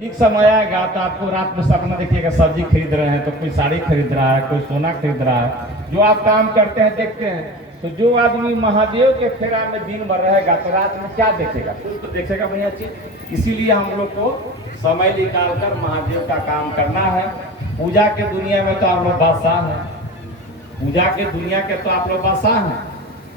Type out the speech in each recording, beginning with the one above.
ठीक समय आएगा तो आपको रात में सपना देखिएगा, सब्जी खरीद रहे हैं तो कोई साड़ी खरीद रहा है, कोई सोना खरीद रहा है। जो आप काम करते हैं देखते हैं, तो जो आदमी महादेव के फेरा में दिन भर रहेगा तो रात में क्या देखेगा? कुछ तो देखेगा बढ़िया चीज। इसीलिए हम लोग को समय निकाल कर महादेव का काम करना है। पूजा के दुनिया में तो आप लोग बादशाह हैं, पूजा के दुनिया के तो आप लोग बादशाह हैं,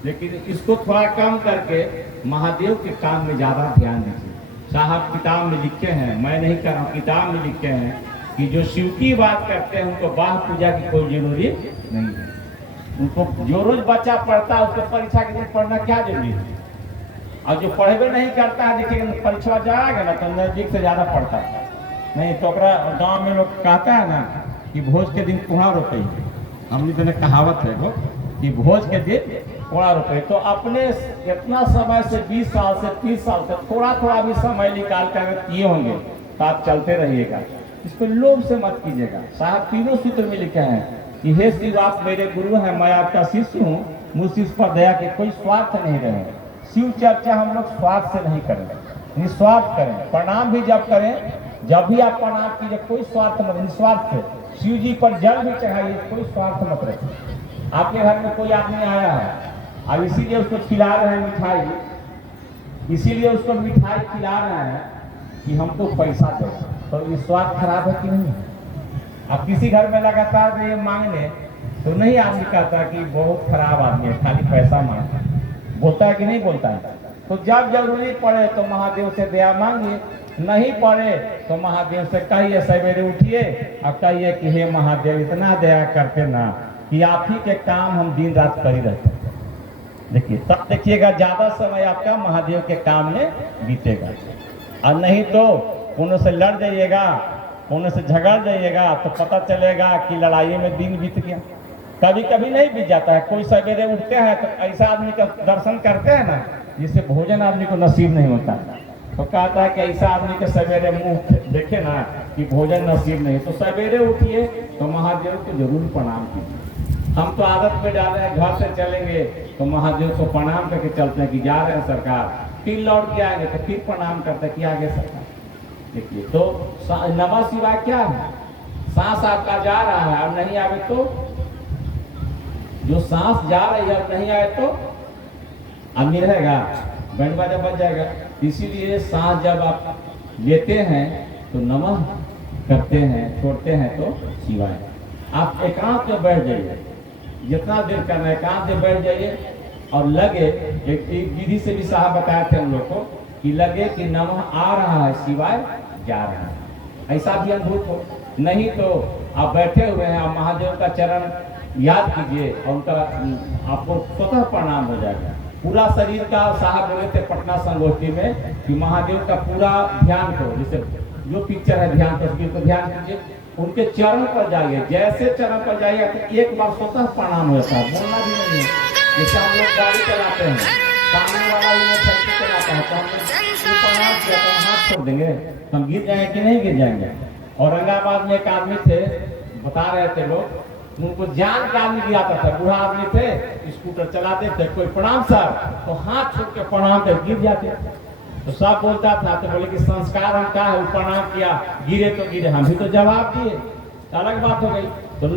लेकिन इसको थोड़ा कम करके महादेव के काम में ज्यादा ध्यान दीजिए। साहब किताब में लिखे हैं, मैं नहीं कर रहा हूँ, किताब में लिखे हैं कि जो शिव की बात करते हैं उनको बाह पूजा की कोई जरूरी नहीं है। उनको जो रोज बच्चा पढ़ता है उसको परीक्षा के दिन पढ़ना क्या जरूरी है? और जो पढ़वे नहीं करता है, देखिए परीक्षा जाएगा ना तो नजदीक से ज्यादा पढ़ता है। नहीं तो गाँव में लोग कहते हैं ना कि भोज के दिन कुहा रोपे, हमने तो कहावत है वो कि भोज के दिन थोड़ा रुपए। तो अपने इतना समय से 20 साल से 30 साल से थोड़ा थोड़ा भी समय निकाल कर किए होंगे तो आप चलते रहिएगा। इसको लोभ से मत कीजिएगा। साहब तीनों सूत्र में लिखे हैं कि हे शिव आप मेरे गुरु हैं, मैं आपका शिष्य हूँ, मुझ शिष्य पर दया के कोई स्वार्थ नहीं रहे। शिव चर्चा हम लोग स्वार्थ से नहीं करें, निस्वार्थ करें। प्रणाम भी जब करें, जब भी आप प्रणाम कीजिए कोई स्वार्थ मत, निस्वार्थ से। शिव जी पर जल भी चढ़ाइए, कोई स्वार्थ मत रखिए। आपके घर में कोई आदमी आया है, अब इसीलिए उसको खिला रहे हैं मिठाई, इसीलिए उसको मिठाई खिला रहे हैं कि हमको पैसा दे, तो ये स्वाद खराब है कि नहीं? अब किसी घर में लगातार ये मांगने तो नहीं आदमी कहता कि बहुत खराब आदमी है, खाली पैसा मांगता है, बोलता है कि नहीं बोलता है? तो जब जरूरी पड़े तो महादेव से दया मांगिए, नहीं पड़े तो महादेव से कहिए, सवेरे उठिए और कहिए कि हे महादेव इतना दया करते ना कि आप ही के काम हम दिन रात कर ही रहते। देखिए तब देखिएगा ज्यादा समय आपका महादेव के काम में बीतेगा। और नहीं तो कोनो से लड़ जाइएगा, कोनो से झगड़ जाइएगा तो पता चलेगा कि लड़ाई में दिन बीत गया। कभी कभी नहीं बीत जाता है। कोई सवेरे उठते हैं तो ऐसा आदमी का दर्शन करते हैं ना जिससे भोजन आदमी को नसीब नहीं होता, तो कहता है कि ऐसा आदमी के सवेरे मुंह देखे ना कि भोजन नसीब नहीं, तो सवेरे उठिए तो महादेव को जरूर प्रणाम कीजिए। हम तो आदत में डाले हैं, घर से चलेंगे तो महादेव को प्रणाम करके चलते हैं कि जा रहे हैं सरकार, फिर लौट के आएंगे तो फिर प्रणाम करते हैं कि आगे सरकार। देखिए तो नमः शिवाय क्या है? सांस आपका जा रहा है और नहीं आवे तो, जो सांस जा रही है और नहीं आए तो आदमी रहेगा, बैंड बाजा बज जाएगा। इसीलिए सांस जब आप लेते हैं तो नमः करते हैं, छोड़ते हैं तो शिवाय। आप एकांत में बैठ जाइए, जितना देर करना है एकांत में बैठ जाइए और लगे, एक विधि से भी साहब बताए थे हम लोग को कि लगे कि नमः आ रहा है शिवाय जा रहा है, ऐसा भी अनुभूत हो। नहीं तो आप बैठे हुए हैं, आप महादेव का चरण याद कीजिए और उनका आपको स्वतः प्रणाम हो जाएगा। पूरा शरीर का साहब बोले थे पटना संगोष्ठी में कि महादेव का पूरा ध्यान करो, जैसे जो पिक्चर है ध्यान तस्वीर को ध्यान कीजिए, उनके चरण पर जाइए। जैसे चरण पर जाइए तो एक बार स्वतः प्रणाम होता है, बोलना भी नहीं है। जैसे हम लोग गाड़ी चलाते हैं, सामने वाला साइकिल चलाता है तो हम प्रणाम किया तो हाथ छोड़ देंगे, हम गिर जाएंगे कि नहीं गिर जाएंगे? औरंगाबाद में एक आदमी थे, बता रहे थे लोग, उनको जान का आदमी भी आता था, बूढ़ा आदमी थे, स्कूटर चलाते थे, कोई प्रणाम सर तो हाथ छोड़ के प्रणाम कर गिर जाते। तो सब बोलता था, तो बोले कि संस्कार हम क्या है, प्रणाम किया, गिरे तो गिरे, हम भी तो जवाब दिए, अलग बात हो गई।